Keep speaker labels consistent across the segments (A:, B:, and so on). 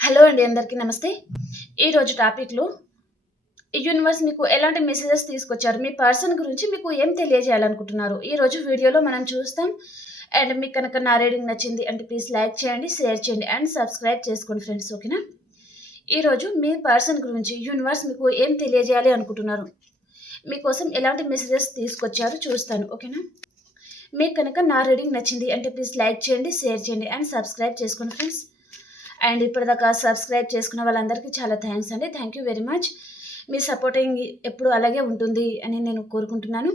A: Hello అండి అందరికీ నమస్తే. ఈరోజు టాపిక్లో ఈ యూనివర్స్ మీకు ఎలాంటి మెసేజెస్ తీసుకొచ్చారు? మీ పర్సన్ గురించి మీకు ఏం తెలియజేయాలనుకుంటున్నారు? ఈరోజు వీడియోలో మనం చూస్తాం. అండ్ మీకు కనుక నా రీడింగ్ నచ్చింది అంటే ప్లీజ్ లైక్ చేయండి షేర్ చేయండి అండ్ సబ్స్క్రైబ్ చేసుకోండి ఫ్రెండ్స్ ఓకేనా ఈరోజు మీ పర్సన్ గురించి యూనివర్స్ మీకు ఏం తెలియజేయాలి అనుకుంటున్నారు? మీకోసం ఎలాంటి మెసేజెస్ తీసుకొచ్చారు చూస్తాను ఓకేనా మీకు కనుక నా రీడింగ్ నచ్చింది అంటే ప్లీజ్ లైక్ చేయండి షేర్ చేయండి అండ్ సబ్స్క్రైబ్ చేసుకోండి ఫ్రెండ్స్ అండ్ ఇప్పటిదాకా సబ్స్క్రైబ్ చేసుకున్న వాళ్ళందరికీ చాలా థ్యాంక్స్ అండి. థ్యాంక్ యూ వెరీ మచ్ మీ సపోర్టింగ్ ఎప్పుడు అలాగే ఉంటుంది అని నేను కోరుకుంటున్నాను.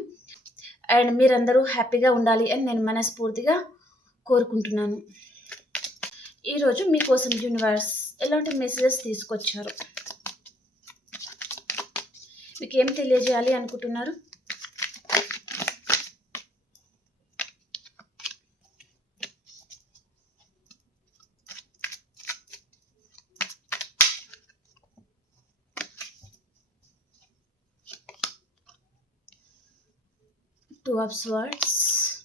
A: అండ్ మీరందరూ హ్యాపీగా ఉండాలి అని నేను మనస్ఫూర్తిగా కోరుకుంటున్నాను. ఈరోజు మీకోసం యూనివర్స్ ఎలాంటి మెసేజెస్ తీసుకొచ్చారు? మీకు ఏం తెలియజేయాలి అనుకుంటున్నారు? Two of swords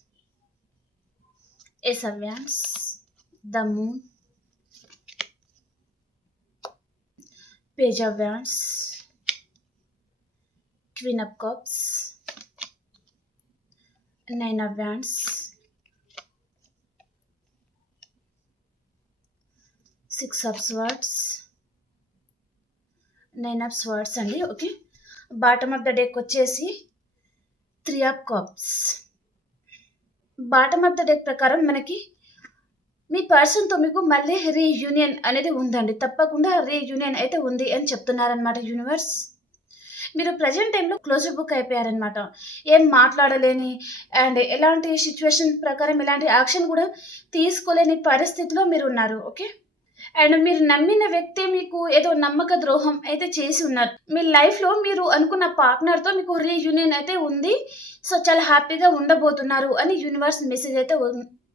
A: ace of wands the moon page of wands queen of cups nine of wands six of swords nine of swords అండి okay bottom of the deck వచ్చేసి three of cups bottom of the deck ప్రకారం మనకి మీ పర్సన్తో మీకు మళ్ళీ reunion అనేది ఉందండి. తప్పకుండా రీయూనియన్ అయితే ఉంది అని చెప్తున్నారనమాట యూనివర్స్. మీరు ప్రజెంట్ టైంలో క్లోజ్ బుక్ అయిపోయారనమాట ఏం మాట్లాడలేని అండ్ ఎలాంటి సిచ్యువేషన్ ప్రకారం ఎలాంటి యాక్షన్ కూడా తీసుకోలేని పరిస్థితిలో మీరు ఉన్నారు. ఓకే? అండ్ మీరు నమ్మిన వ్యక్తి మీకు ఏదో నమ్మక ద్రోహం అయితే చేసి ఉన్నారు. మీ లైఫ్లో మీరు అనుకున్న పార్ట్నర్తో మీకు రీయూనియన్ అయితే ఉంది. సో చాలా హ్యాపీగా ఉండబోతున్నారు అని యూనివర్స్ మెసేజ్ అయితే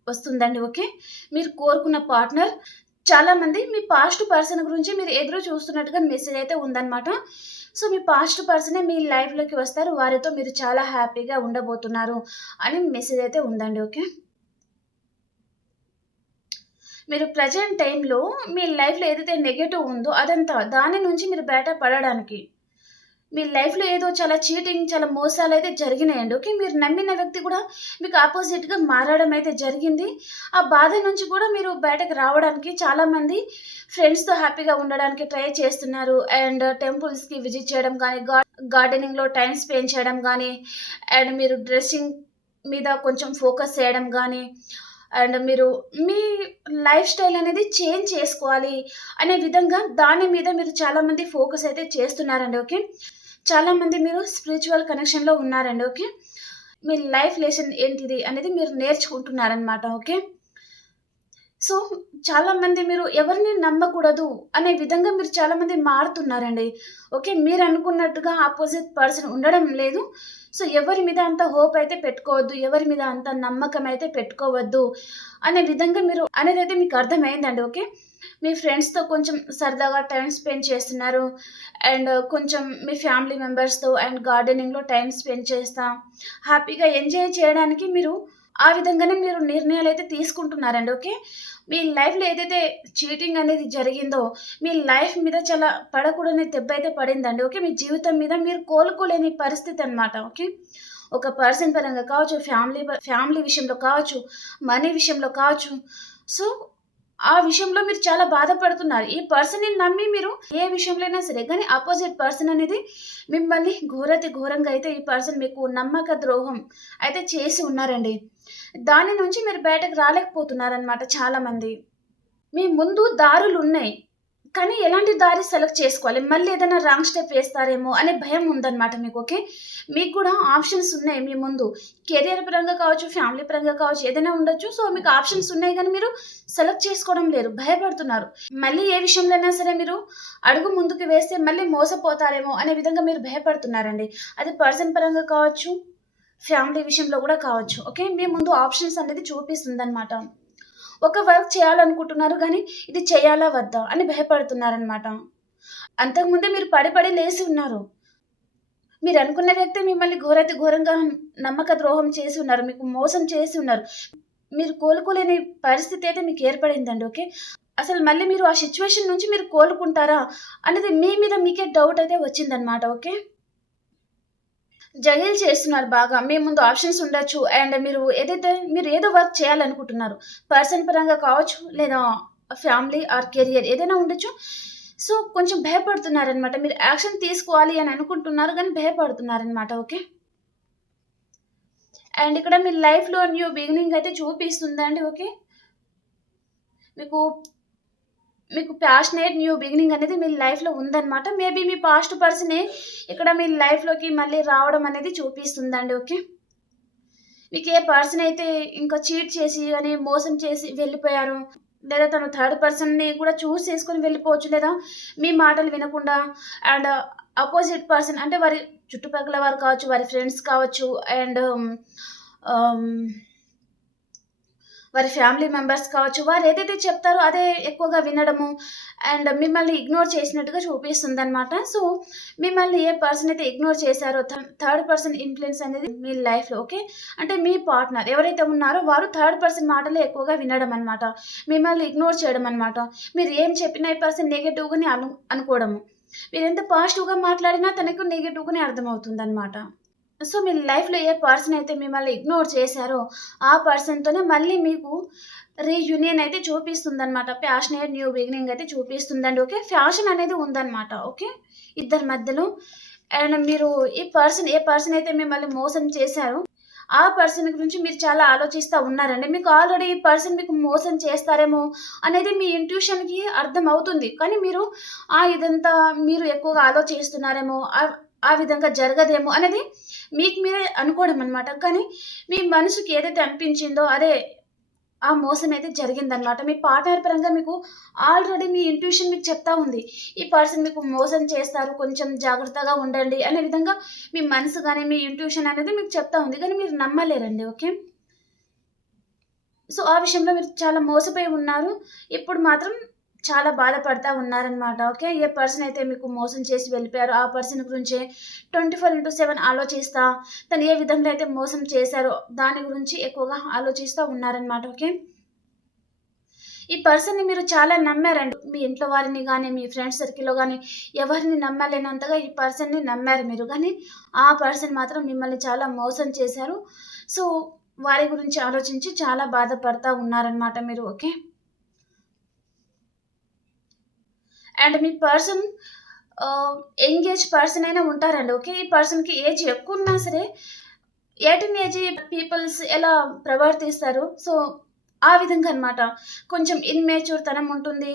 A: వస్తుందండి ఓకే? మీరు కోరుకున్న పార్ట్నర్ చాలా మంది మీ పాస్ట్ పర్సన్ గురించి మీరు ఎదురు చూస్తున్నట్టుగా మెసేజ్ అయితే ఉందన్నమాట. సో మీ పాస్ట్ పర్సనే మీ లైఫ్లోకి వస్తారు. వారితో మీరు చాలా హ్యాపీగా ఉండబోతున్నారు అని మెసేజ్ అయితే ఉందండి ఓకే? మీరు ప్రజెంట్ టైంలో మీ లైఫ్లో ఏదైతే నెగటివ్ ఉందో అదంతా దాని నుంచి మీరు బయట పడడానికి మీ లైఫ్లో ఏదో చాలా చీటింగ్ చాలా మోసాలు అయితే జరిగినాయండి ఓకే మీరు నమ్మిన వ్యక్తి కూడా మీకు ఆపోజిట్గా మారడం అయితే జరిగింది. ఆ బాధ నుంచి కూడా మీరు బయటకు రావడానికి చాలామంది ఫ్రెండ్స్తో హ్యాపీగా ఉండడానికి ట్రై చేస్తున్నారు. అండ్ టెంపుల్స్కి విజిట్ చేయడం కానీ గార్డెనింగ్లో టైం స్పెండ్ చేయడం కానీ అండ్ మీరు డ్రెస్సింగ్ మీద కొంచెం ఫోకస్ చేయడం కానీ అండ్ మీరు మీ లైఫ్ స్టైల్ అనేది చేంజ్ చేసుకోవాలి అనే విధంగా దాని మీద మీరు చాలామంది ఫోకస్ అయితే చేస్తున్నారండి ఓకే? చాలామంది మీరు స్పిరిచువల్ కనెక్షన్లో ఉన్నారండి ఓకే? మీ లైఫ్ లెసన్ ఏంటిది అనేది మీరు నేర్చుకుంటున్నారనమాట ఓకే? సో చాలామంది మీరు ఎవరిని నమ్మకూడదు అనే విధంగా మీరు చాలామంది మారుతున్నారండి. ఓకే మీరు అనుకున్నట్టుగా ఆపోజిట్ పర్సన్ ఉండడం లేదు. సో ఎవరి మీద అంత హోప్ అయితే పెట్టుకోవద్దు ఎవరి మీద అంత నమ్మకం అయితే పెట్టుకోవద్దు అనే విధంగా మీరు అనేది అయితే మీకు అర్థమైందండి ఓకే? మీ ఫ్రెండ్స్తో కొంచెం సరదాగా టైం స్పెండ్ చేస్తున్నారు. అండ్ కొంచెం మీ ఫ్యామిలీ మెంబర్స్తో అండ్ గార్డెనింగ్లో టైం స్పెండ్ చేస్తా. హ్యాపీగా ఎంజాయ్ చేయడానికి మీరు ఆ విధంగానే మీరు నిర్ణయాలు అయితే తీసుకుంటున్నారండి ఓకే? మీ లైఫ్లో ఏదైతే చీటింగ్ అనేది జరిగిందో మీ లైఫ్ మీద చాలా పడకూడని దెబ్బ అయితే పడిందండి ఓకే? మీ జీవితం మీద మీరు కోలుకోలేని పరిస్థితి అనమాట ఓకే? ఒక పర్సన్ పరంగా కావచ్చు ఫ్యామిలీ ఫ్యామిలీ విషయంలో కావచ్చు మనీ విషయంలో కావచ్చు సో ఆ విషయంలో మీరు చాలా బాధపడుతున్నారు. ఈ పర్సన్ని నమ్మి మీరు ఏ విషయంలో అయినా సరే కానీ ఆపోజిట్ పర్సన్ అనేది మిమ్మల్ని ఘోరతి ఘోరంగా అయితే ఈ పర్సన్ మీకు నమ్మక ద్రోహం అయితే చేసి ఉన్నారండి. దాని నుంచి మీరు బయటకు రాలేకపోతున్నారనమాట చాలామంది. మీ ముందు దారులు ఉన్నాయి. కానీ ఎలాంటి దారి సెలెక్ట్ చేసుకోవాలి? మళ్ళీ ఏదైనా రాంగ్ స్టెప్ వేస్తారేమో అనే భయం ఉందన్నమాట మీకు ఓకే? మీకు కూడా ఆప్షన్స్ ఉన్నాయి మీ ముందు. కెరియర్ పరంగా కావచ్చు ఫ్యామిలీ పరంగా కావచ్చు ఏదైనా ఉండొచ్చు. సో మీకు ఆప్షన్స్ ఉన్నాయి కానీ మీరు సెలెక్ట్ చేసుకోవడం లేరు భయపడుతున్నారు. మళ్ళీ ఏ విషయంలో అయినా సరే మీరు అడుగు ముందుకు వేస్తే మళ్ళీ మోసపోతారేమో అనే విధంగా మీరు భయపడుతున్నారండి. అది పర్సన్ పరంగా కావచ్చు ఫ్యామిలీ విషయంలో కూడా కావచ్చు ఓకే? మీ ముందు ఆప్షన్స్ అనేది చూపిస్తుంది అనమాట ఒక వర్క్ చేయాలనుకుంటున్నారు కానీ ఇది చేయాలా వద్దా అని భయపడుతున్నారనమాట అంతకుముందే మీరు పడి పడి లేచి ఉన్నారు. మీరు అనుకున్న వ్యక్తి మిమ్మల్ని ఘోరతి ఘోరంగా నమ్మక ద్రోహం చేసి ఉన్నారు మీకు మోసం చేసి ఉన్నారు. మీరు కోలుకోలేని పరిస్థితి అయితే మీకు ఏర్పడిందండి ఓకే? అసలు మళ్ళీ మీరు ఆ సిచ్యువేషన్ నుంచి మీరు కోలుకుంటారా? అనేది మీ మీద మీకే డౌట్ అయితే వచ్చిందనమాట ఓకే? జగిల్ చేస్తున్నారు బాగా. మీ ముందు ఆప్షన్స్ ఉండొచ్చు. అండ్ మీరు ఏదైతే మీరు ఏదో వర్క్ చేయాలనుకుంటున్నారు పర్సన్ పరంగా కావచ్చు లేదా ఫ్యామిలీ ఆర్ కెరియర్ ఏదైనా ఉండొచ్చు. సో కొంచెం భయపడుతున్నారనమాట మీరు యాక్షన్ తీసుకోవాలి అని అనుకుంటున్నారు కానీ భయపడుతున్నారనమాట ఓకే? అండ్ ఇక్కడ మీ లైఫ్లో న్యూ బిగినింగ్ అయితే చూపిస్తుందండి ఓకే? మీకు మీకు ప్యాషనేట్ న్యూ బిగినింగ్ అనేది మీ లైఫ్లో ఉందన్నమాట. మేబీ మీ పాస్ట్ పర్సనే ఇక్కడ మీ లైఫ్లోకి మళ్ళీ రావడం అనేది చూపిస్తుందండి ఓకే మీకు ఏ పర్సన్ అయితే ఇంకా చీట్ చేసి కానీ మోసం చేసి వెళ్ళిపోయారు లేదా తను థర్డ్ పర్సన్ని కూడా చూస్ చేసుకొని వెళ్ళిపోవచ్చు లేదా మీ మాటలు వినకుండా అండ్ అపోజిట్ పర్సన్ అంటే వారి చుట్టుపక్కల వారు కావచ్చు వారి ఫ్రెండ్స్ కావచ్చు అండ్ వారి ఫ్యామిలీ మెంబర్స్ కావచ్చు వారు ఏదైతే చెప్తారో అదే ఎక్కువగా వినడము అండ్ మిమ్మల్ని ఇగ్నోర్ చేసినట్టుగా చూపిస్తుంది అనమాట సో మిమ్మల్ని ఏ పర్సన్ అయితే ఇగ్నోర్ చేశారో థర్డ్ పర్సన్ ఇన్ఫ్లుయెన్స్ అనేది మీ లైఫ్లో ఓకే? అంటే మీ పార్ట్నర్ ఎవరైతే ఉన్నారో వారు థర్డ్ పర్సన్ మాటలు ఎక్కువగా వినడం అనమాట మిమ్మల్ని ఇగ్నోర్ చేయడం అనమాట మీరు ఏం చెప్పినా ఈ పర్సన్ నెగిటివ్గానే అను అనుకోవడము. మీరు ఎంత పాజిటివ్గా మాట్లాడినా తనకు నెగిటివ్గానే అర్థమవుతుంది అనమాట సో మీ లైఫ్లో ఏ పర్సన్ అయితే మిమ్మల్ని ఇగ్నోర్ చేశారో ఆ పర్సన్తోనే మళ్ళీ మీకు రీయూనియన్ అయితే చూపిస్తుంది అనమాట ప్యాషనేట్ న్యూ బిగినింగ్ అయితే చూపిస్తుందండి ఓకే? ఫ్యాషన్ అనేది ఉందన్నమాట ఓకే? ఇద్దరి మధ్యలో. అండ్ మీరు ఈ పర్సన్ ఏ పర్సన్ అయితే మిమ్మల్ని మోసం చేశారో ఆ పర్సన్ గురించి మీరు చాలా ఆలోచిస్తూ ఉన్నారండి. మీకు ఆల్రెడీ ఈ పర్సన్ మీకు మోసం చేస్తారేమో అనేది మీ ఇంట్యూషన్కి అర్థం అవుతుంది కానీ మీరు ఆ ఇదంతా మీరు ఎక్కువగా ఆలోచిస్తున్నారేమో ఆ విధంగా జరగదేమో అనేది మీకు మీరే అనుకోవడం అనమాట కానీ మీ మనసుకి ఏదైతే అనిపించిందో అదే ఆ మోసం అయితే జరిగిందనమాట మీ పార్ట్నర్ పరంగా మీకు ఆల్రెడీ మీ ఇంట్యూషన్ మీకు చెప్తా ఉంది. ఈ పర్సన్ మీకు మోసం చేస్తారు కొంచెం జాగ్రత్తగా ఉండండి అనే విధంగా మీ మనసు కానీ మీ ఇంట్యూషన్ అనేది మీకు చెప్తా ఉంది. కానీ మీరు నమ్మలేరండి ఓకే? సో ఆ విషయంలో మీరు చాలా మోసపోయి ఉన్నారు. ఇప్పుడు మాత్రం చాలా బాధపడతా ఉన్నారనమాట ఓకే? ఏ పర్సన్ అయితే మీకు మోసం చేసి వెళ్ళిపోయారో ఆ పర్సన్ గురించే ట్వంటీ ఫోర్ ఇంటూ సెవెన్ ఆలోచిస్తా. తను ఏ విధంగా అయితే మోసం చేశారో దాని గురించి ఎక్కువగా ఆలోచిస్తూ ఉన్నారనమాట ఓకే? ఈ పర్సన్ని మీరు చాలా నమ్మారండి. మీ ఇంట్లో వారిని కానీ మీ ఫ్రెండ్స్ సర్కిల్లో కానీ ఎవరిని నమ్మలేనంతగా ఈ పర్సన్ని నమ్మారు మీరు. కానీ ఆ పర్సన్ మాత్రం మిమ్మల్ని చాలా మోసం చేశారు. సో వారి గురించి ఆలోచించి చాలా బాధపడతా ఉన్నారనమాట మీరు. ఓకే? అండ్ మీ పర్సన్ ఎంగేజ్ పర్సన్ అయినా ఉంటారండి ఓకే? ఈ పర్సన్కి ఏజ్ ఎక్కువ ఉన్నా సరే ఎయిటీన్ ఏజ్ పీపుల్స్ ఎలా ప్రవర్తిస్తారు? సో ఆ విధంగా అనమాట కొంచెం ఇన్మేచ్యూర్ తనం ఉంటుంది.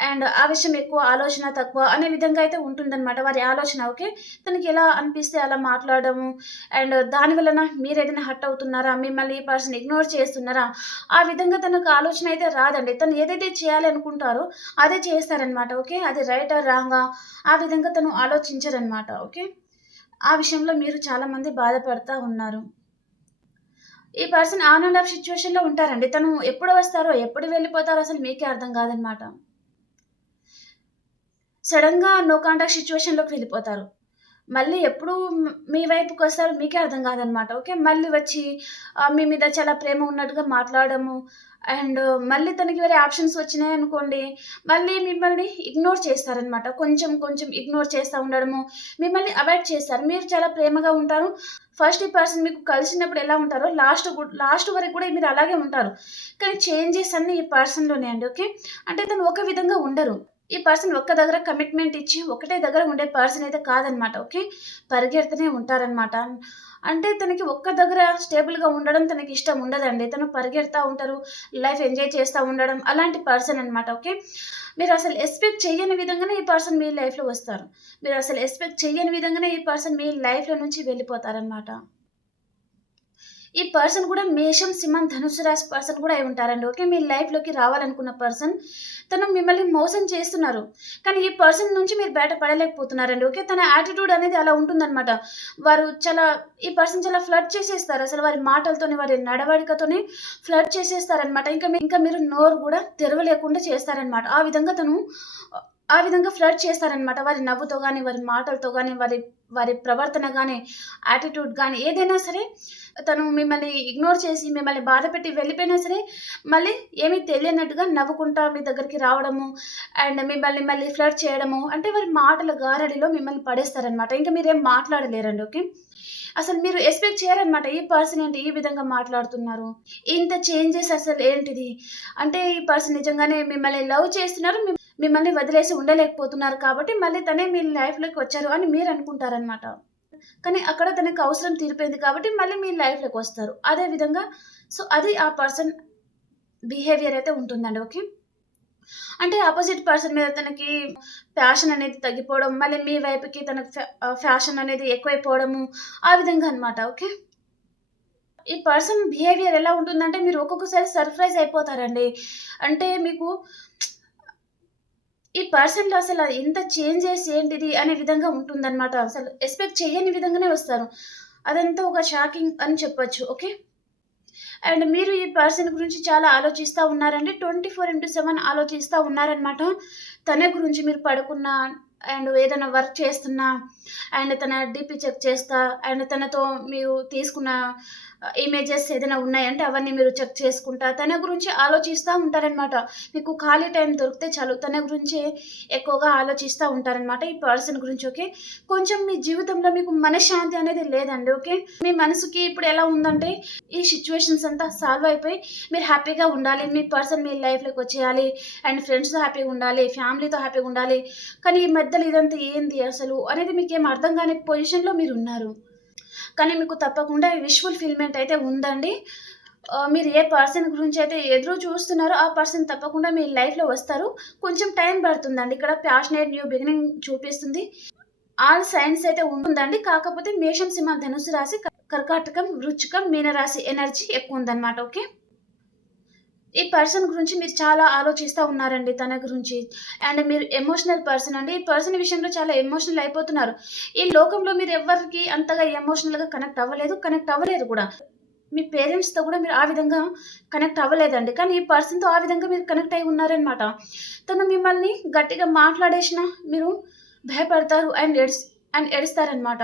A: అండ్ ఆ విషయం ఎక్కువ ఆలోచన తక్కువ అనే విధంగా అయితే ఉంటుందన్నమాట వారి ఆలోచన. ఓకే? తనకి ఎలా అనిపిస్తే అలా మాట్లాడము. అండ్ దాని వలన మీరు ఏదైనా హట్ అవుతున్నారా? మిమ్మల్ని ఈ పర్సన్ ఇగ్నోర్ చేస్తున్నారా? ఆ విధంగా తనకు ఆలోచన అయితే రాదండి. తను ఏదైతే చేయాలి అనుకుంటారో అదే చేస్తారనమాట ఓకే? అది రైట్ ఆర్ రాంగా ఆ? విధంగా తను ఆలోచించరనమాట ఓకే? ఆ విషయంలో మీరు చాలామంది బాధపడతా ఉన్నారు. ఈ పర్సన్ ఆన్ అండ్ ఆఫ్ సిచ్యువేషన్లో ఉంటారండి. తను ఎప్పుడు వస్తారో ఎప్పుడు వెళ్ళిపోతారో అసలు మీకే అర్థం కాదనమాట. సడన్గా నో కాంటాక్ట్ సిచ్యువేషన్లోకి వెళ్ళిపోతారు. మళ్ళీ ఎప్పుడు మీ వైపుకి వస్తారో మీకే అర్థం కాదనమాట. ఓకే? మళ్ళీ వచ్చి మీ మీద చాలా ప్రేమ ఉన్నట్టుగా మాట్లాడము. అండ్ మళ్ళీ తనకి వేరే ఆప్షన్స్ వచ్చినాయి అనుకోండి మళ్ళీ మిమ్మల్ని ఇగ్నోర్ చేస్తారనమాట. కొంచెం కొంచెం ఇగ్నోర్ చేస్తూ ఉండడము మిమ్మల్ని అవాయిడ్ చేస్తారు. మీరు చాలా ప్రేమగా ఉంటారు. ఫస్ట్ ఈ పర్సన్ మీకు కలిసినప్పుడు ఎలా ఉంటారో లాస్ట్ లాస్ట్ వరకు కూడా మీరు అలాగే ఉంటారు. కానీ చేంజెస్ అన్నీ ఈ పర్సన్లోనే అండి ఓకే? అంటే తను ఒక విధంగా ఉండరు. ఈ పర్సన్ ఒక్క దగ్గర కమిట్మెంట్ ఇచ్చి ఒకటే దగ్గర ఉండే పర్సన్ అయితే కాదనమాట ఓకే? పరిగెడుతూనే ఉంటారనమాట అంటే తనకి ఒక్క దగ్గర స్టేబుల్గా ఉండడం తనకి ఇష్టం ఉండదండి. తను పరిగెడతా ఉంటారు లైఫ్ ఎంజాయ్ చేస్తూ ఉండడం అలాంటి పర్సన్ అనమాట ఓకే? మీరు అసలు ఎక్స్పెక్ట్ చేయని విధంగానే ఈ పర్సన్ మీ లైఫ్లో వస్తారు. మీరు అసలు ఎక్స్పెక్ట్ చేయని విధంగానే ఈ పర్సన్ మీ లైఫ్లో నుంచి వెళ్ళిపోతారనమాట ఈ పర్సన్ కూడా మేషం సింహం ధనుసు రాశి పర్సన్ కూడా అయి ఉంటారండి. ఓకే మీ లైఫ్లోకి రావాలనుకున్న పర్సన్ తను మిమ్మల్ని మోసం చేస్తున్నారు. కానీ ఈ పర్సన్ నుంచి మీరు బయటపడలేకపోతున్నారండి. ఓకే తన యాటిట్యూడ్ అనేది అలా ఉంటుందన్నమాట. వారు చాలా ఈ పర్సన్ చాలా ఫ్లడ్ చేసేస్తారు. అసలు వారి మాటలతోనే వారి నడవడికతోనే ఫ్లడ్ చేసేస్తారనమాట ఇంకా ఇంకా మీరు నోరు కూడా తెరవలేకుండా చేస్తారనమాట ఆ విధంగా తను ఆ విధంగా ఫ్లడ్ చేస్తారనమాట వారి నవ్వుతో కానీ వారి మాటలతో కానీ వారి వారి ప్రవర్తన కానీ యాటిట్యూడ్ కానీ ఏదైనా సరే తను మిమ్మల్ని ఇగ్నోర్ చేసి, మిమ్మల్ని బాధపెట్టి వెళ్ళిపోయినా సరే, మళ్ళీ ఏమీ తెలియనట్టుగా నవ్వుకుంటా మీ దగ్గరికి రావడము, అండ్ మిమ్మల్ని మళ్ళీ ఫ్లడ్ చేయడము, అంటే వారి మాటల గారడిలో మిమ్మల్ని పడేస్తారనమాట. ఇంకా మీరేం మాట్లాడలేరండి. ఓకే. అసలు మీరు ఎక్స్‌పెక్ట్ చేయరనమాట. ఈ పర్సన్ ఏంటి ఈ విధంగా మాట్లాడుతున్నారు? ఇంత చేంజెస్ అసలు ఏంటిది? అంటే ఈ పర్సన్ నిజంగానే మిమ్మల్ని లవ్ చేస్తున్నారు. మిమ్మల్ని వదిలేసి ఉండలేకపోతున్నారు కాబట్టి మళ్ళీ తనే మీ లైఫ్‌లోకి వచ్చారు అని మీరు అనుకుంటారనమాట. కానీ అక్కడ తనకి అవసరం తీరిపోయింది కాబట్టి మళ్ళీ మీ లైఫ్‌లోకి వస్తారు. అదే విధంగా సో, అది ఆ పర్సన్ బిహేవియర్ అయితే ఉంటుందండి. ఓకే. అంటే ఆపోజిట్ పర్సన్ మీద తనకి ప్యాషన్ అనేది తగ్గిపోవడం, మళ్ళీ మీ వైపుకి తనకి ఫ్యా ఫ్యాషన్ అనేది ఎక్కువైపోవడము, ఆ విధంగా అనమాట. ఓకే. ఈ పర్సన్ బిహేవియర్ ఎలా ఉంటుందంటే మీరు ఒక్కొక్కసారి సర్ప్రైజ్ అయిపోతారండి. అంటే మీకు ఈ పర్సన్‌లో అసలు ఇంత చేంజెస్ ఏంటిది అనే విధంగా ఉంటుందన్నమాట అసలు ఎక్స్‌పెక్ట్ చేయని విధంగానే వస్తారు. అదంతా ఒక షాకింగ్ అని చెప్పొచ్చు. ఓకే. అండ్ మీరు ఈ పర్సన్ గురించి చాలా ఆలోచిస్తూ ఉన్నారండి. ట్వంటీ ఫోర్ ఇంటూ సెవెన్ ఆలోచిస్తూ ఉన్నారనమాట. తన గురించి మీరు పడుకున్నా, అండ్ ఏదైనా వర్క్ చేస్తున్నా, అండ్ తన డీపీ చెక్ చేస్తా, అండ్ తనతో మీరు తీసుకున్న ఇమేజెస్ ఏదైనా ఉన్నాయంటే అవన్నీ మీరు చెక్ చేసుకుంటా, తన గురించి ఆలోచిస్తూ ఉంటారనమాట. మీకు ఖాళీ టైం దొరికితే చాలు తన గురించే ఎక్కువగా ఆలోచిస్తూ ఉంటారనమాట. ఈ పర్సన్ గురించి. ఓకే. కొంచెం మీ జీవితంలో మీకు మనశ్శాంతి అనేది లేదండి. ఓకే. మీ మనసుకి ఇప్పుడు ఎలా ఉందంటే ఈ సిచ్యువేషన్స్ అంతా సాల్వ్ అయిపోయి మీరు హ్యాపీగా ఉండాలి. మీ పర్సన్ మీ లైఫ్‌లోకి వచ్చేయాలి. అండ్ ఫ్రెండ్స్‌తో హ్యాపీగా ఉండాలి. ఫ్యామిలీతో హ్యాపీగా ఉండాలి. కానీ ఈ మధ్యలో ఇదంతా ఏంది అసలు అనేది మీకు ఏం అర్థం కాని పొజిషన్‌లో మీరు ఉన్నారు కానీ మీకు తప్పకుండా ఈ విష్ అయితే ఉందండి. మీరు ఏ పర్సన్ గురించి అయితే ఎదురు చూస్తున్నారో ఆ పర్సన్ తప్పకుండా మీ లైఫ్‌లో వస్తారు. కొంచెం టైం పడుతుందండి. ఇక్కడ ప్యాషనేట్ న్యూ బిగినింగ్ చూపిస్తుంది. ఆల్ సైన్స్ అయితే ఉందండి. కాకపోతే మేషం, సింహ ధనుసు రాశి, కర్కాటకం, వృచ్చికం మీనరాశి ఎనర్జీ ఎక్కువ ఉందన్నమాట ఓకే. ఈ పర్సన్ గురించి మీరు చాలా ఆలోచిస్తూ ఉన్నారండి తన గురించి. అండ్ మీరు ఎమోషనల్ పర్సన్ అండి. ఈ పర్సన్ విషయంలో చాలా ఎమోషనల్ అయిపోతున్నారు. ఈ లోకంలో మీరు ఎవరికి అంతగా ఎమోషనల్‌గా కనెక్ట్ అవ్వలేదు. కనెక్ట్ అవ్వలేరు కూడా. మీ పేరెంట్స్‌తో కూడా మీరు ఆ విధంగా కనెక్ట్ అవ్వలేదండి. కానీ ఈ పర్సన్‌తో ఆ విధంగా మీరు కనెక్ట్ అయ్యి ఉన్నారనమాట. తను మిమ్మల్ని గట్టిగా మాట్లాడేసిన మీరు భయపడతారు అండ్ ఎడ్స్ అండ్ ఏడుస్తారనమాట.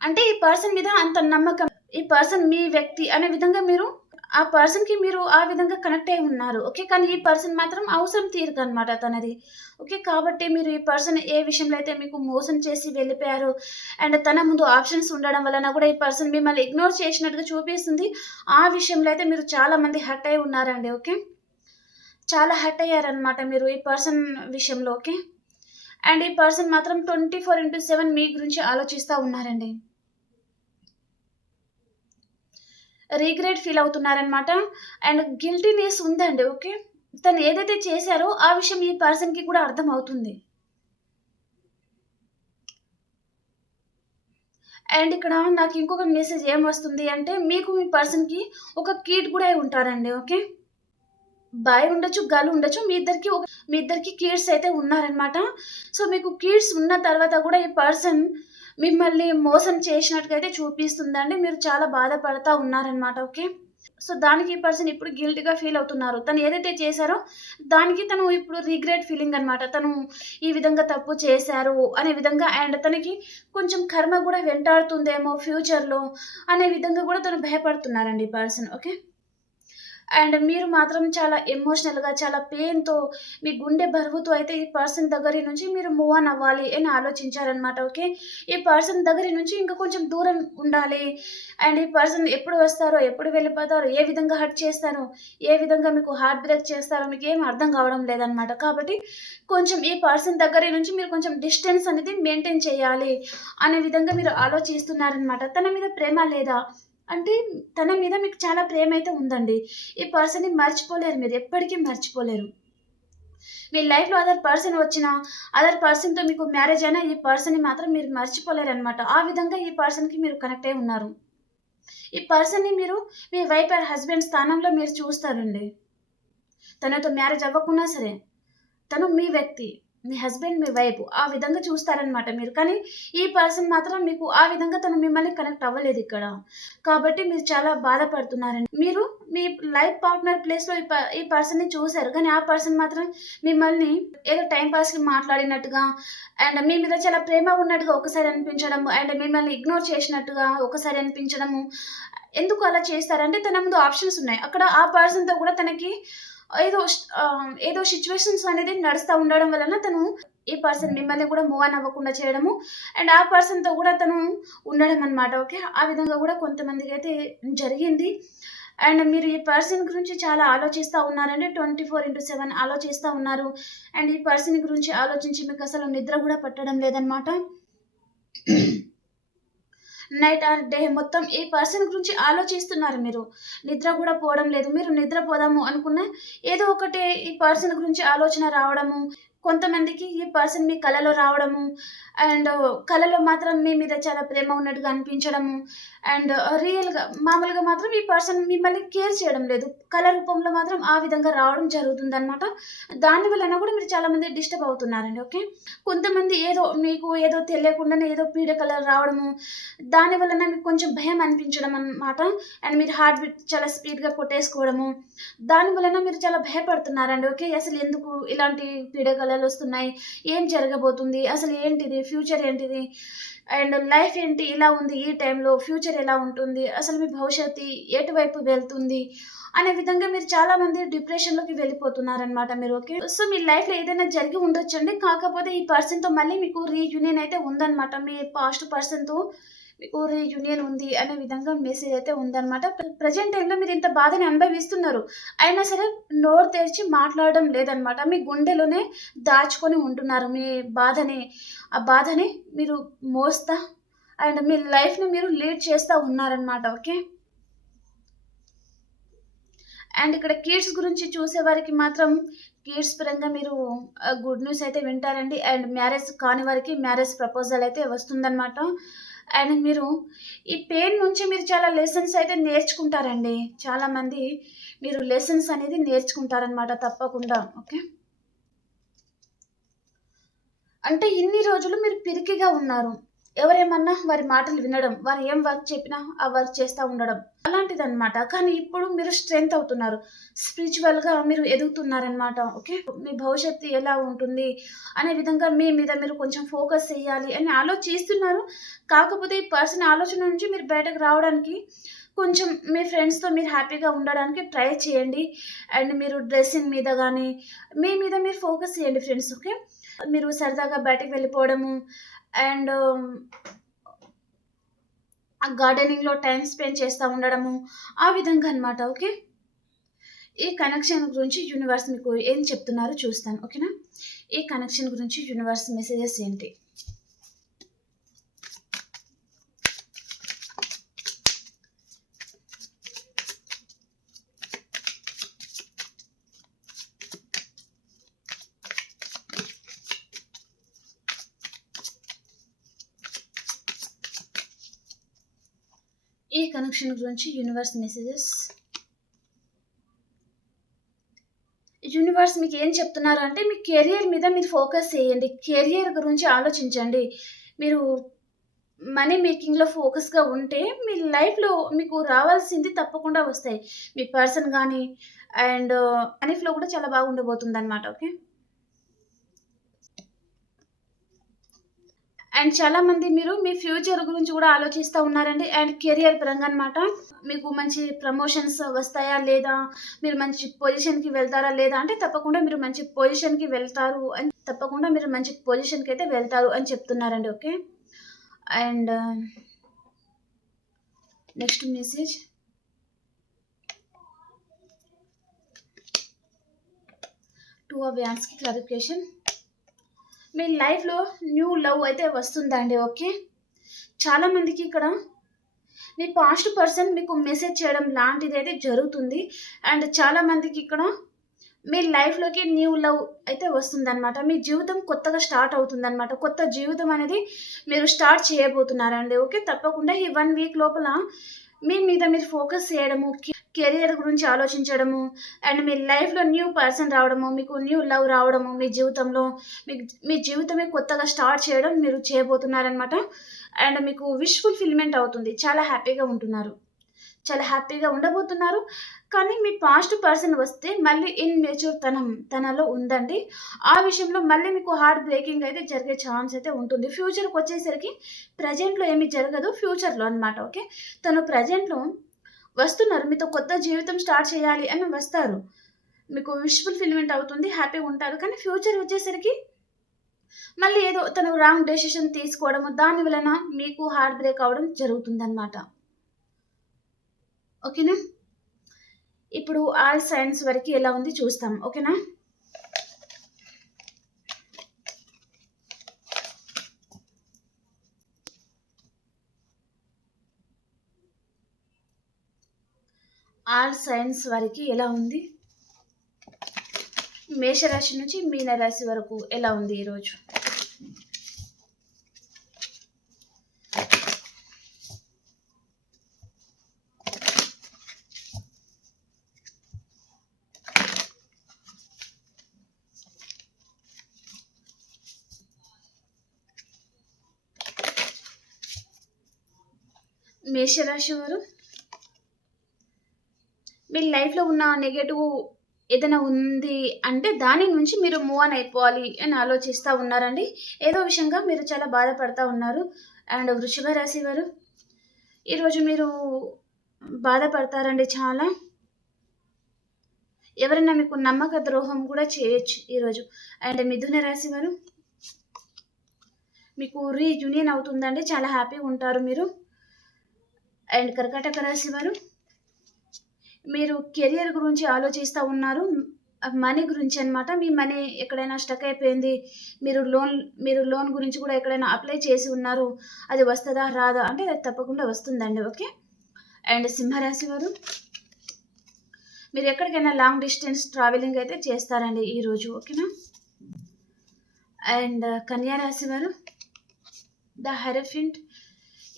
A: అంటే ఈ పర్సన్ మీద అంత నమ్మకం. ఈ పర్సన్ మీ వ్యక్తి అనే విధంగా మీరు ఆ పర్సన్‌కి మీరు ఆ విధంగా కనెక్ట్ అయ్యి ఉన్నారు. ఓకే. కానీ ఈ పర్సన్ మాత్రం అవసరం తీరదనమాట తనది. ఓకే. కాబట్టి మీరు ఈ పర్సన్ ఏ విషయంలో అయితే మీకు మోసం చేసి వెళ్ళిపోయారో, అండ్ తన ముందు ఆప్షన్స్ ఉండడం వలన కూడా ఈ పర్సన్ మిమ్మల్ని ఇగ్నోర్ చేసినట్టుగా చూపిస్తుంది. ఆ విషయంలో అయితే మీరు చాలా మంది హర్ట్ అయ్యి ఉన్నారండి. ఓకే. చాలా హర్ట్ అయ్యారనమాట మీరు ఈ పర్సన్ విషయంలో. ఓకే. అండ్ ఈ పర్సన్ మాత్రం 24/7 మీ గురించి ఆలోచిస్తూ ఉన్నారండి. రీగ్రేట్ ఫీల్ అవుతున్నారనమాట. అండ్ గిల్టీనెస్ ఉందండి. ఓకే. తను ఏదైతే చేశారో ఆ విషయం ఈ పర్సన్‌కి కూడా అర్థం అవుతుంది. అండ్ ఇక్కడ నాకు ఇంకొక మెసేజ్ ఏం వస్తుంది అంటే మీకు మీ పర్సన్‌కి ఒక కీట్ కూడా అయి ఉంటారండి. ఓకే. బాయ్ ఉండొచ్చు, గర్ల్ ఉండొచ్చు. మీ ఇద్దరికి మీ ఇద్దరికి కిడ్స్ అయితే ఉన్నారనమాట. సో, మీకు కిడ్స్ ఉన్న తర్వాత కూడా ఈ పర్సన్ మిమ్మల్ని మోసం చేసినట్టుగా అయితే చూపిస్తుందండి. మీరు చాలా బాధపడతా ఉన్నారనమాట. ఓకే. సో, దానికి ఈ పర్సన్ ఇప్పుడు గిల్ట్గా ఫీల్ అవుతున్నారు. తను ఏదైతే చేశారో దానికి తను ఇప్పుడు రిగ్రెట్ ఫీలింగ్ అనమాట. తను ఈ విధంగా తప్పు చేశారు అనే విధంగా అండ్ తనకి కొంచెం కర్మ కూడా వెంటాడుతుందేమో ఫ్యూచర్‌లో అనే విధంగా కూడా తను భయపడుతున్నారండి ఈ పర్సన్. ఓకే. అండ్ మీరు మాత్రం చాలా ఎమోషనల్‌గా చాలా పెయిన్‌తో మీ గుండె బరువుతో అయితే ఈ పర్సన్ దగ్గర నుంచి మీరు మూవ్ ఆన్ అవ్వాలి అని ఆలోచించారనమాట. ఓకే. ఈ పర్సన్ దగ్గర నుంచి ఇంకా కొంచెం దూరం ఉండాలి. అండ్ ఈ పర్సన్ ఎప్పుడు వస్తారో, ఎప్పుడు వెళ్ళిపోతారో, ఏ విధంగా హర్ట్ చేస్తారో, ఏ విధంగా మీకు హార్ట్ బ్రేక్ చేస్తారో మీకు ఏం అర్థం కావడం లేదనమాట. కాబట్టి కొంచెం ఈ పర్సన్ దగ్గర నుంచి మీరు కొంచెం డిస్టెన్స్ అనేది మెయింటైన్ చేయాలి అనే విధంగా మీరు ఆలోచిస్తున్నారనమాట. తన మీద ప్రేమ లేదా? అంటే తన మీద మీకు చాలా ప్రేమ అయితే ఉందండి. ఈ పర్సన్‌ని మర్చిపోలేరు మీరు. ఎప్పటికీ మర్చిపోలేరు. మీ లైఫ్‌లో అదర్ పర్సన్ వచ్చినా, అదర్ పర్సన్‌తో మీకు మ్యారేజ్ అయినా ఈ పర్సన్‌ని మాత్రం మీరు మర్చిపోలేరు అనమాట ఆ విధంగా ఈ పర్సన్‌కి మీరు కనెక్ట్ అయ్యి ఉన్నారు. ఈ పర్సన్‌ని మీరు మీ వైఫ్ ఆర్ హస్బెండ్ స్థానంలో మీరు చూస్తారండి. తనతో మ్యారేజ్ అవ్వకున్నా సరే. తను మీ వ్యక్తి. మీ హస్బెండ్ మీ వైపు ఆ విధంగా చూస్తారనమాట మీరు. కానీ ఈ పర్సన్ మాత్రం మీకు ఆ విధంగా తను మిమ్మల్ని కనెక్ట్ అవ్వలేదు ఇక్కడ. కాబట్టి మీరు చాలా బాధపడుతున్నారండి మీరు మీ లైఫ్ పార్ట్నర్ ప్లేస్లో ఈ ప- ఈ పర్సన్ని చూశారు. కానీ ఆ పర్సన్ మాత్రం మిమ్మల్ని ఏదో టైం పాస్కి మాట్లాడినట్టుగా అండ్ మీ మీద చాలా ప్రేమ ఉన్నట్టుగా ఒకసారి అనిపించడము అండ్ మిమ్మల్ని ఇగ్నోర్ చేసినట్టుగా ఒకసారి అనిపించడము. ఎందుకు అలా చేస్తారంటే తన ముందు ఆప్షన్స్ ఉన్నాయి. అక్కడ ఆ పర్సన్తో కూడా తనకి ఏదో ఏదో సిచ్యువేషన్స్ అనేది నడుస్తూ ఉండడం వలన తను ఈ పర్సన్ మిమ్మల్ని కూడా మూవ్ ఆన్ అవ్వకుండా చేయడము. అండ్ ఆ పర్సన్తో కూడా తను ఉండడం అనమాట ఓకే ఆ విధంగా కూడా కొంతమందికి అయితే జరిగింది. అండ్ మీరు ఈ పర్సన్ గురించి చాలా ఆలోచిస్తూ ఉన్నారండి. ట్వంటీ ఫోర్ ఇంటూ సెవెన్ ఆలోచిస్తూ ఉన్నారు. అండ్ ఈ పర్సన్ గురించి ఆలోచించి మీకు అసలు నిద్ర కూడా పట్టడం లేదనమాట నైట్ ఆర్ డే మొత్తం ఈ పర్సన్ గురించి ఆలోచిస్తున్నారు మీరు? నిద్ర కూడా పోవడం లేదు. మీరు నిద్రపోదాము అనుకున్న ఏదో ఒకటి ఈ పర్సన్ గురించి ఆలోచన రావడము కొంతమందికి ఈ పర్సన్ మీ కళలో రావడము అండ్ కళలో మాత్రం మీ మీద చాలా ప్రేమ ఉన్నట్టుగా అనిపించడము అండ్ రియల్గా మామూలుగా మాత్రం ఈ పర్సన్ మిమ్మల్ని కేర్ చేయడం లేదు. కళ రూపంలో మాత్రం ఆ విధంగా రావడం జరుగుతుంది అనమాట దాని వలన కూడా మీరు చాలామంది డిస్టర్బ్ అవుతున్నారండి ఓకే? కొంతమంది ఏదో మీకు ఏదో తెలియకుండానే ఏదో పీడకల రావడము దాని వలన మీకు కొంచెం భయం అనిపించడం అన్నమాట. అండ్ మీరు హార్ట్ బీట్ చాలా స్పీడ్గా కొట్టేసుకోవడము దాని వలన మీరు చాలా భయపడుతున్నారండి ఓకే? అసలు ఎందుకు ఇలాంటి కథలు వస్తున్నాయి. ఏం జరగబోతుంది? అసలు ఏంటిది? ఫ్యూచర్ ఏంటిది? అండ్ లైఫ్ ఏంటి? ఇలా ఉంది ఈ టైంలో. ఫ్యూచర్ ఎలా ఉంటుంది? అసలు మీ భవిష్యత్తు ఎటువైపు వెళ్తుంది? అనే విధంగా మీరు చాలా మంది డిప్రెషన్లోకి వెళ్ళిపోతున్నారనమాట మీరు ఓకే? సో మీ లైఫ్లో ఏదైనా జరిగి ఉండొచ్చండి. కాకపోతే ఈ పర్సన్తో మళ్ళీ మీకు రీయూనియన్ అయితే ఉందన్నమాట. మీ పాస్ట్ పర్సన్తో మీకు రీయూనియన్ ఉంది అనే విధంగా మెసేజ్ అయితే ఉందన్నమాట. ప్రజెంట్ టైంలో మీరు ఇంత బాధని అనుభవిస్తున్నారు. అయినా సరే నోరు తెరిచి మాట్లాడడం లేదనమాట మీ గుండెలోనే దాచుకొని ఉంటున్నారు. మీ బాధని ఆ బాధని మీరు మోస్తా అండ్ మీ లైఫ్ని మీరు లీడ్ చేస్తూ ఉన్నారనమాట ఓకే? అండ్ ఇక్కడ కిడ్స్ గురించి చూసే వారికి మాత్రం కిడ్స్ పరంగా మీరు గుడ్ న్యూస్ అయితే వింటారండి. అండ్ మ్యారేజ్ కాని వారికి మ్యారేజ్ ప్రపోజల్ అయితే వస్తుందన్నమాట. అండ్ మీరు ఈ పెయిన్ నుంచి మీరు చాలా లెసన్స్ అయితే నేర్చుకుంటారండి. చాలామంది మీరు లెసన్స్ అనేది నేర్చుకుంటారనమాట తప్పకుండా ఓకే? అంటే ఇన్ని రోజులు మీరు పిరికిగా ఉన్నారు. ఎవరేమన్నా వారి మాటలు వినడం వారు ఏం వర్క్ చెప్పినా ఆ వర్క్ చేస్తూ ఉండడం అలాంటిదన్నమాట. కానీ ఇప్పుడు మీరు స్ట్రెంగ్త్ అవుతున్నారు. స్పిరిచువల్గా మీరు ఎదుగుతున్నారనమాట ఓకే మీ భవిష్యత్తు ఎలా ఉంటుంది అనే విధంగా మీ మీద మీరు కొంచెం ఫోకస్ చేయాలి అని ఆలోచిస్తున్నారు. కాకపోతే ఈ పర్సన్ ఆలోచన నుంచి మీరు బయటకు రావడానికి కొంచెం మీ ఫ్రెండ్స్తో మీరు హ్యాపీగా ఉండడానికి ట్రై చేయండి. అండ్ మీరు డ్రెస్సింగ్ మీద కానీ మీ మీద మీరు ఫోకస్ చేయండి ఫ్రెండ్స్ ఓకే మీరు సరదాగా బయటకు వెళ్ళిపోవడము అండ్ um, ఆ గార్డెనింగ్లో టైం స్పెండ్ చేస్తూ ఉండడము ఆ విధంగా అనమాట ఓకే? ఈ కనెక్షన్ గురించి యూనివర్స్ మీకు ఏం చెప్తున్నారో చూస్తాను ఓకేనా? ఈ కనెక్షన్ గురించి యూనివర్స్ మెసేజెస్ ఏంటి ఈ కనెక్షన్ గురించి యూనివర్స్ మెసేజెస్ యూనివర్స్ మీకు ఏం చెప్తున్నారు అంటే మీ కెరియర్ మీద మీరు ఫోకస్ చేయండి. కెరియర్ గురించి ఆలోచించండి. మీరు మనీ మేకింగ్లో ఫోకస్గా ఉంటే మీ లైఫ్లో మీకు రావాల్సింది తప్పకుండా వస్తాయి. మీ పర్సన్ కానీ అండ్ అనే ఫ్లో కూడా చాలా బాగుండబోతుంది అనమాట ఓకే అండ్ చాలా మంది మీరు మీ ఫ్యూచర్ గురించి కూడా ఆలోచిస్తూ ఉన్నారండి. అండ్ కెరియర్ పరంగా అనమాట మీకు మంచి ప్రమోషన్స్ వస్తాయా లేదా? మీరు మంచి పొజిషన్కి వెళ్తారా లేదా? అంటే తప్పకుండా మీరు మంచి పొజిషన్కి వెళ్తారు అని తప్పకుండా మీరు మంచి పొజిషన్కి అయితే వెళ్తారు అని చెప్తున్నారండి. Okay? And next message. Two of యాన్స్కి clarification మీ లైఫ్లో న్యూ లవ్ అయితే వస్తుందండి ఓకే? చాలామందికి ఇక్కడ మీ పాస్ట్ పర్సన్ మీకు మెసేజ్ చేయడం లాంటిది అయితే జరుగుతుంది. అండ్ చాలామందికి ఇక్కడ మీ లైఫ్లోకి న్యూ లవ్ అయితే వస్తుందన్నమాట. మీ జీవితం కొత్తగా స్టార్ట్ అవుతుందన్నమాట. కొత్త జీవితం అనేది మీరు స్టార్ట్ చేయబోతున్నారండి ఓకే? తప్పకుండా ఈ వన్ వీక్ లోపల మీ మీద మీరు ఫోకస్ చేయడము కెరియర్ గురించి ఆలోచించడము అండ్ మీ లైఫ్లో న్యూ పర్సన్ రావడము మీకు న్యూ లవ్ రావడము మీ జీవితంలో మీ మీ జీవితమే కొత్తగా స్టార్ట్ చేయడం మీరు చేయబోతున్నారనమాట అండ్ మీకు విష్ ఫుల్ఫిల్మెంట్ అవుతుంది. చాలా హ్యాపీగా ఉంటున్నారు. చాలా హ్యాపీగా ఉండబోతున్నారు. కానీ మీ పాస్ట్ పర్సన్ వస్తే మళ్ళీ ఇన్ మెచ్యూర్ తనం తనలో ఉందండి. ఆ విషయంలో మళ్ళీ మీకు హార్ట్ బ్రేకింగ్ అయితే జరిగే ఛాన్స్ అయితే ఉంటుంది. ఫ్యూచర్కి వచ్చేసరికి ప్రజెంట్లో ఏమి జరగదు. ఫ్యూచర్లో అనమాట ఓకే? తను ప్రజెంట్లో వస్తున్నారు. మీతో కొత్త జీవితం స్టార్ట్ చేయాలి అని వస్తారు. మీకు విష్ఫుల్ ఫిల్మెంట్ అవుతుంది హ్యాపీగా ఉంటారు. కానీ ఫ్యూచర్ వచ్చేసరికి మళ్ళీ ఏదో తను రాంగ్ డెసిషన్ తీసుకోవడము దాని వలన మీకు హార్ట్ బ్రేక్ అవడం జరుగుతుందన్నమాట. ఓకేనా? ఇప్పుడు ఆల్ సైన్స్ వరకు ఎలా ఉంది చూస్తాం. ఓకేనా? ఆల్ సైన్స్ వరకు ఎలా ఉంది? మేషరాశి నుంచి మీనరాశి వరకు ఎలా ఉంది ఈరోజు? మేషరాశి వారు మీరు లైఫ్లో ఉన్న నెగటివ్ ఏదైనా ఉంది అంటే దాని నుంచి మీరు మూవ్ ఆన్ అయిపోవాలి అని ఆలోచిస్తూ ఉన్నారండి. ఏదో విషయంగా మీరు చాలా బాధపడుతూ ఉన్నారు. అండ్ వృషభ రాశి వారు ఈరోజు మీరు బాధపడతారండి చాలా. ఎవరైనా మీకు నమ్మక ద్రోహం కూడా చేయొచ్చు ఈరోజు అండ్ మిథున రాశి వారు మీకు రీయూనియన్ అవుతుందండి. చాలా హ్యాపీగా ఉంటారు మీరు. అండ్ కర్కాటక రాశి వారు మీరు కెరియర్ గురించి ఆలోచిస్తూ ఉన్నారు. మనీ గురించి అనమాట మీ మనీ ఎక్కడైనా స్టక్ అయిపోయింది. మీరు లోన్ మీరు లోన్ గురించి కూడా ఎక్కడైనా అప్లై చేసి ఉన్నారు. అది వస్తుందా రాదా? అంటే అది తప్పకుండా వస్తుందండి. ఓకే? అండ్ సింహరాశి వారు మీరు ఎక్కడికైనా లాంగ్ డిస్టెన్స్ ట్రావెలింగ్ అయితే చేస్తారండి ఈరోజు ఓకేనా? అండ్ కన్యా రాశి వారు ద హెరఫింట్.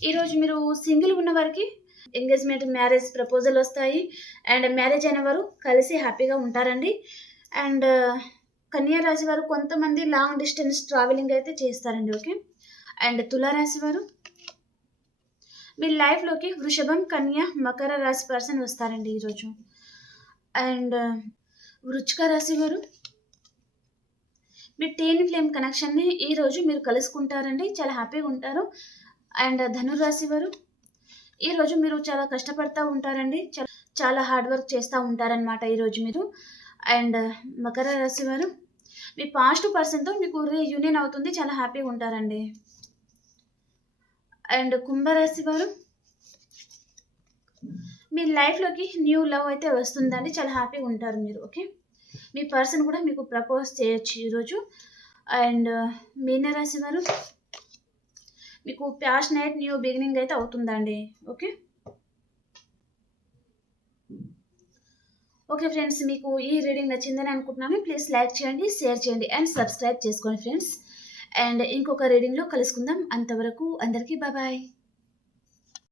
A: ఈరోజు మీరు సింగిల్ ఉన్న వారికి ఎంగేజ్మెంట్ మ్యారేజ్ ప్రపోజల్ వస్తాయి. అండ్ మ్యారేజ్ అయిన వారు కలిసి హ్యాపీగా ఉంటారండి. అండ్ కన్యా రాశి వారు కొంతమంది లాంగ్ డిస్టెన్స్ ట్రావెలింగ్ అయితే చేస్తారండి ఓకే? అండ్ తులారాశి వారు మీ లైఫ్లోకి వృషభం కన్య మకర రాశి పర్సన్ వస్తారండి ఈరోజు అండ్ వృచ్చిక రాశి వారు మీ టేన్ ఫ్లేమ్ కనెక్షన్ని ఈరోజు మీరు కలుసుకుంటారండి. చాలా హ్యాపీగా ఉంటారు. అండ్ ధనురాశి వారు ఈరోజు మీరు చాలా కష్టపడుతూ ఉంటారండి. చాలా చాలా హార్డ్ వర్క్ చేస్తూ ఉంటారనమాట ఈరోజు మీరు. అండ్ మకర రాశి వారు మీ పాస్ట్ పర్సన్తో మీకు రీయూనియన్ అవుతుంది. చాలా హ్యాపీగా ఉంటారండి. అండ్ కుంభరాశి వారు మీ లైఫ్లోకి న్యూ లవ్ అయితే వస్తుందండి. చాలా హ్యాపీగా ఉంటారు మీరు ఓకే మీ పర్సన్ కూడా మీకు ప్రపోజ్ చేయొచ్చు ఈరోజు అండ్ మీనరాశి వారు మీకు ప్యాషనేట్ న్యూ బిగినింగ్ అయితే అవుతుందండి. ఓకే? ఓకే ఫ్రెండ్స్ మీకు ఈ రీడింగ్ నచ్చిందని అనుకుంటున్నాను. ప్లీజ్ లైక్ చేయండి షేర్ చేయండి అండ్ సబ్స్క్రైబ్ చేసుకోండి ఫ్రెండ్స్. అండ్ ఇంకొక రీడింగ్లో కలుసుకుందాం. అంతవరకు అందరికీ బాయ్